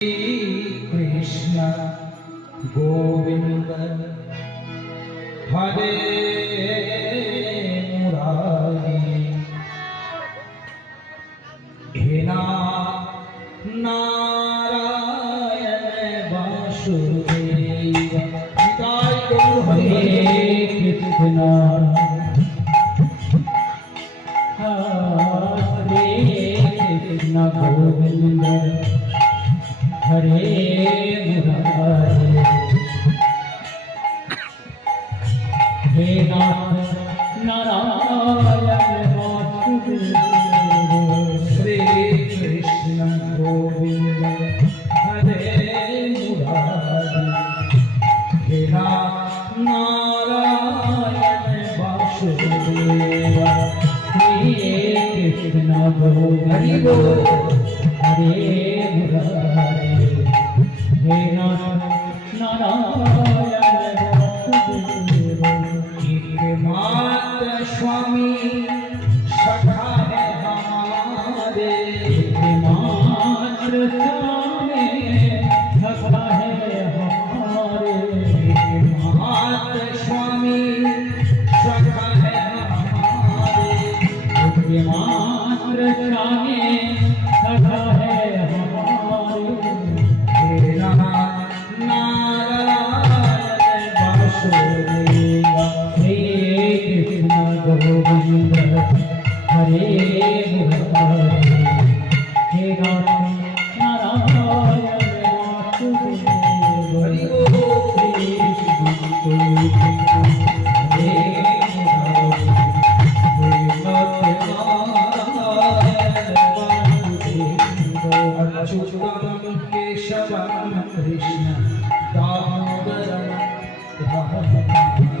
कृष्ण गोविंद हरे मुरारी हे नारायण वासुदेव हरे कृष्ण गोविंद हरे मुरारी हे नाथ नारायण वासुदेव श्री कृष्ण गोविंद हरे मुरारी हे नाथ नारायण वासुदेव श्री कृष्ण गोविंद हरे मुरारी हे नाथ नारायण वासुदेव एकमात्र स्वामी सखा है हमारे एकमात्र स्वामी सखा है हमारे एकमात्र स्वामी सखा है हमारे एकमात्र स्वामी सखा है हमारे हे नारायण वासुदेव श्री कृष्ण गोविंद हरे मुरारी हे नारायण वासुदेव हरि श्री अच्युतं केशवं कृष्ण दामोदरं रामनारायणं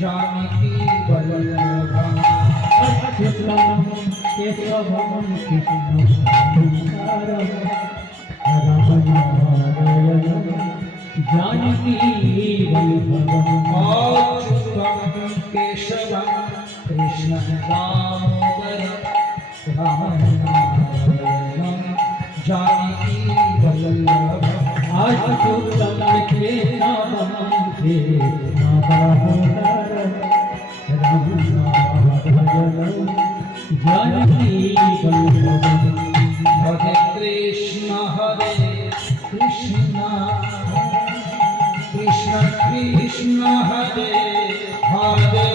जानकी वल्लभं अच्युतं केशवं कृष्ण दामोदरं रामनारायणं जानकी वल्लभं अच्युतं केशवं कृष्ण दामोदरं रामनारायणं जानकी वल्लभं अच्युतं केशवं कृष्ण दामोदरं रामनारायणं जानकी वल्लभं हरे कृष्ण कृष्ण कृष्ण हरे हरे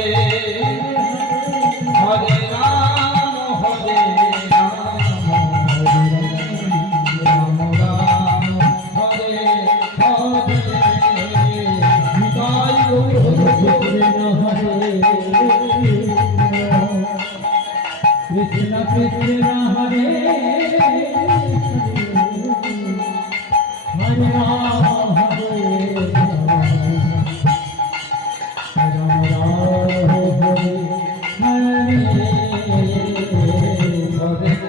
हरे राम राम राम हरे हरे कृष्ण कृष्ण हरे हरे राम हरे राम राम हरे हरे हरे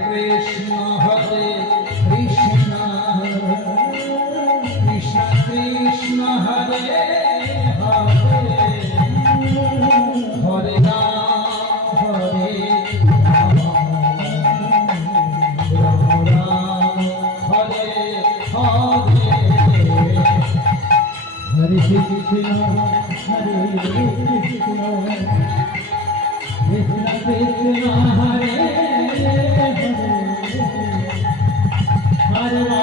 कृष्ण कृष्ण कृष्ण हरे हरे हरे राम राम हरे हरे हरे कृष्ण हरे कृष्ण कृष्ण कृष्ण हरे हरे हरे राम हरे हरे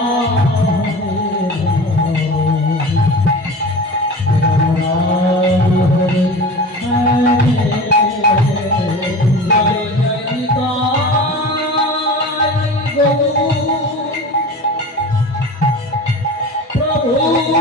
प्रभु